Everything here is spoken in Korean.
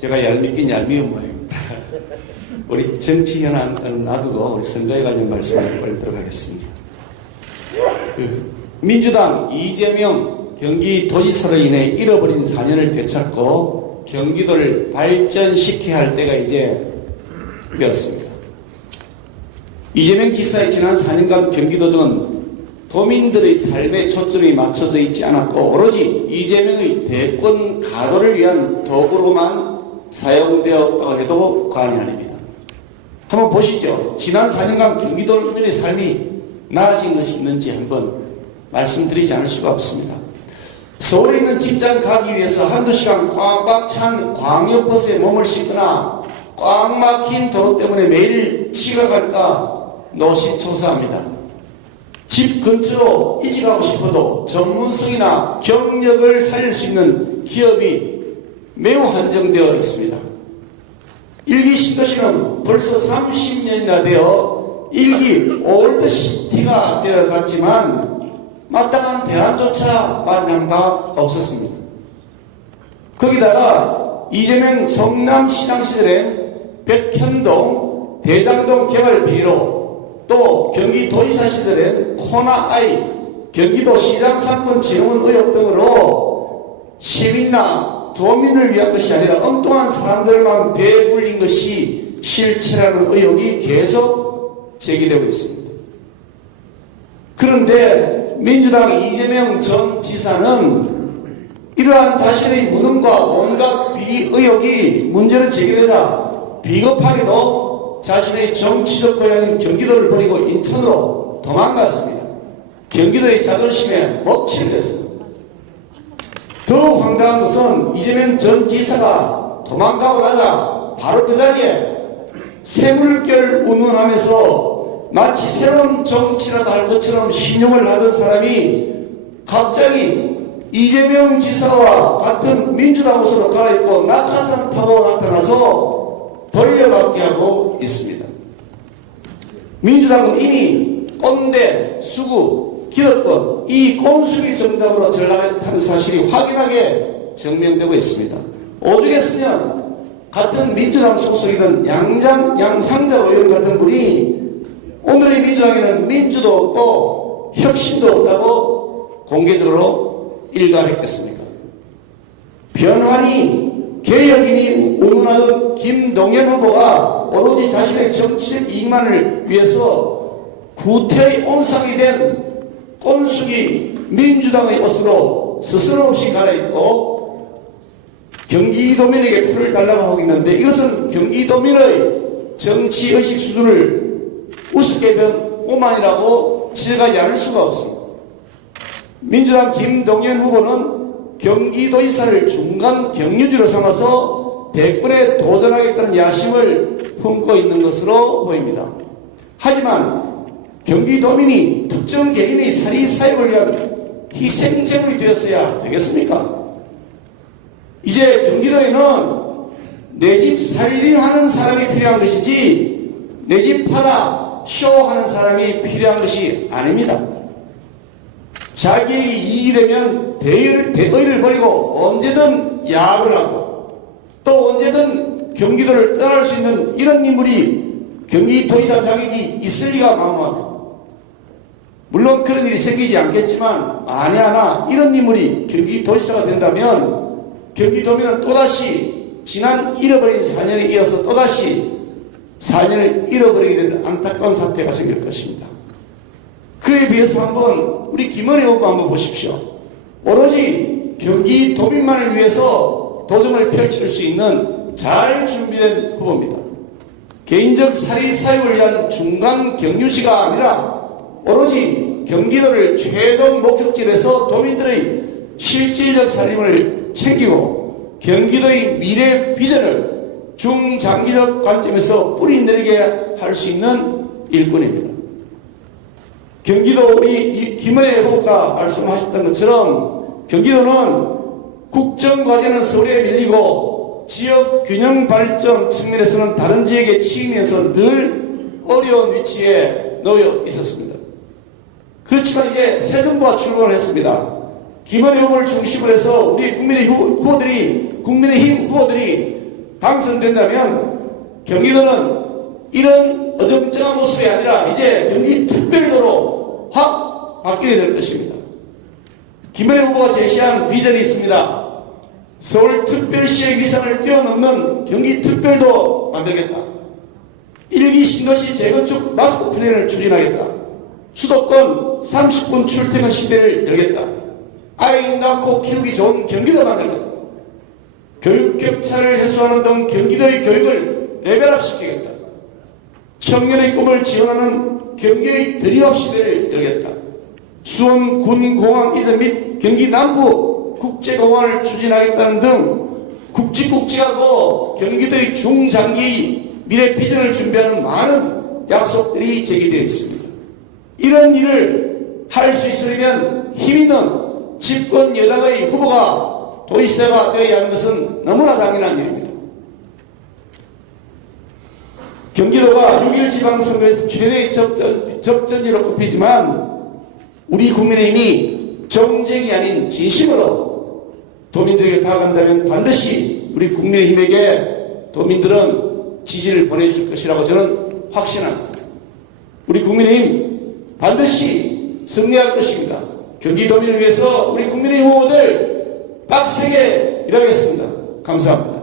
제가 얄밉긴 얄미운 모양입니다. 우리 정치 현안은 놔두고 우리 선거에 관련 말씀을 드리도록 하겠습니다. 민주당 이재명 경기도지사로 인해 잃어버린 4년을 되찾고 경기도를 발전시켜야 할 때가 이제 되었습니다. 이재명 지사의 지난 4년간 경기도는 도민들의 삶에 초점이 맞춰져 있지 않았고 오로지 이재명의 대권 가도를 위한 도구로만 사용되었다고 해도 과언이 아닙니다. 한번 보시죠. 지난 4년간 경기도민의 삶이 나아진 것이 있는지 한번 말씀드리지 않을 수가 없습니다. 서울에 있는 직장 가기 위해서 한두 시간 꽉꽉 찬 광역버스에 몸을 싣거나 꽉 막힌 도로 때문에 매일 지각할까 노심초사합니다. 집 근처로 이직하고 싶어도 전문성이나 경력을 살릴 수 있는 기업이 매우 한정되어 있습니다. 일기 신도시는 벌써 30년이나 되어 일기 올드시티가 되어갔지만 마땅한 대안조차 마련한 바 없었습니다. 거기다가 이재명 성남시장 시절에 백현동, 대장동 개발 비리로 또 경기도지사 시절엔 코나아이, 경기도시장 상권 지원 의혹 등으로 시민이나 도민을 위한 것이 아니라 엉뚱한 사람들만 배불린 것이 실체라는 의혹이 계속 제기되고 있습니다. 그런데 민주당 이재명 전 지사는 이러한 자신의 무능과 온갖 비리 의혹이 문제로 제기되자 비겁하게도 자신의 정치적 고향인 경기도를 버리고 인천으로 도망갔습니다. 경기도의 자존심에 먹칠을 했습니다. 더 황당한 것은 이재명 전 지사가 도망가고 나자 바로 그 자리에 새물결 운운하면서 마치 새로운 정치라도 할 것처럼 신용을 하던 사람이 갑자기 이재명 지사와 같은 민주당 옷으로 갈아입고 낙하산 타고 나타나서 돌려받게 하고 있습니다. 민주당은 이미 꼰대, 수구, 기득권 이 꼼수기 정당으로 전락하는 사실이 확연하게 증명되고 있습니다. 오죽했으면 같은 민주당 소속이던 양향자 의원 같은 분이 오늘의 민주당에는 민주도 없고 혁신도 없다고 공개적으로 일갈했겠습니까? 변환이 개혁인이 운운하던 김동연 후보가 오로지 자신의 정치적 이익만을 위해서 구태의 온상이 된 꼰숙이 민주당의 옷으로 스스럼 없이 갈아입고 경기도민에게 표를 달라고 하고 있는데 이것은 경기도민의 정치의식 수준을 우습게 된 오만이라고 지적하지 않을 수가 없습니다. 민주당 김동연 후보는 경기도지사를 중간 경유지로 삼아서 대권에 도전하겠다는 야심을 품고 있는 것으로 보입니다. 하지만 경기도민이 특정 개인의 사리사욕을 위한 희생제물이 되었어야 되겠습니까? 이제 경기도에는 내 집 살림하는 사람이 필요한 것이지 내 집 팔아 쇼하는 사람이 필요한 것이 아닙니다. 자기에게 이익이 되면 대의를 버리고 언제든 야합을 하고 또 언제든 경기도를 떠날 수 있는 이런 인물이 경기도지사 자격이 있을 리가 만무합니다. 물론 그런 일이 생기지 않겠지만 만에 하나 이런 인물이 경기도지사가 된다면 경기도민은 또다시 지난 잃어버린 4년에 이어서 또다시 4년을 잃어버리게 되는 안타까운 사태가 생길 것입니다. 그에 비해서 한번 우리 김은혜 후보 한번 보십시오. 오로지 경기도민만을 위해서 도전을 펼칠 수 있는 잘 준비된 후보입니다. 개인적 사리사욕을 위한 중간 경유지가 아니라 오로지 경기도를 최종 목적지에서 도민들의 실질적 살림을 챙기고 경기도의 미래 비전을 중장기적 관점에서 뿌리내리게 할 수 있는 일꾼입니다. 경기도 우리 김은혜 후보가 말씀하셨던 것처럼 경기도는 국정과제는 서울에 밀리고 지역 균형 발전 측면에서는 다른 지역에 치이면서 늘 어려운 위치에 놓여 있었습니다. 그렇지만 이제 새 정부가 출범을 했습니다. 김은혜 후보를 중심으로 해서 우리 국민의힘 후보들이 당선된다면 경기도는 이런 어정쩡한 모습이 아니라 이제 경기특별도로 확 바뀌게 될 것입니다. 김은혜 후보가 제시한 비전이 있습니다. 서울특별시의 위상을 뛰어넘는 경기특별도 만들겠다. 1기 신도시 재건축 마스터 플랜을 추진하겠다. 수도권 30분 출퇴근 시대를 열겠다. 아이 낳고 키우기 좋은 경기도 만들겠다. 교육 격차를 해소하는 등 경기도의 교육을 레벨업시키겠다. 청년의 꿈을 지원하는 경기의 드리업 시대를 열겠다. 수원 군공항 이전 및 경기 남부 국제공항을 추진하겠다는 등 국지국지하고 경기도의 중장기 미래 비전을 준비하는 많은 약속들이 제기되어 있습니다. 이런 일을 할 수 있으려면 힘있는 집권 여당의 후보가 도지사가 되어야 하는 것은 너무나 당연한 일입니다. 경기도가 6.1 지방선거에서 최대의 접전지로 꼽히지만 우리 국민의힘이 정쟁이 아닌 진심으로 도민들에게 다가간다면 반드시 우리 국민의힘에게 도민들은 지지를 보내줄 것이라고 저는 확신합니다. 우리 국민의힘 반드시 승리할 것입니다. 경기도민을 위해서 우리 국민의힘 후보들 빡세게 일하겠습니다. 감사합니다.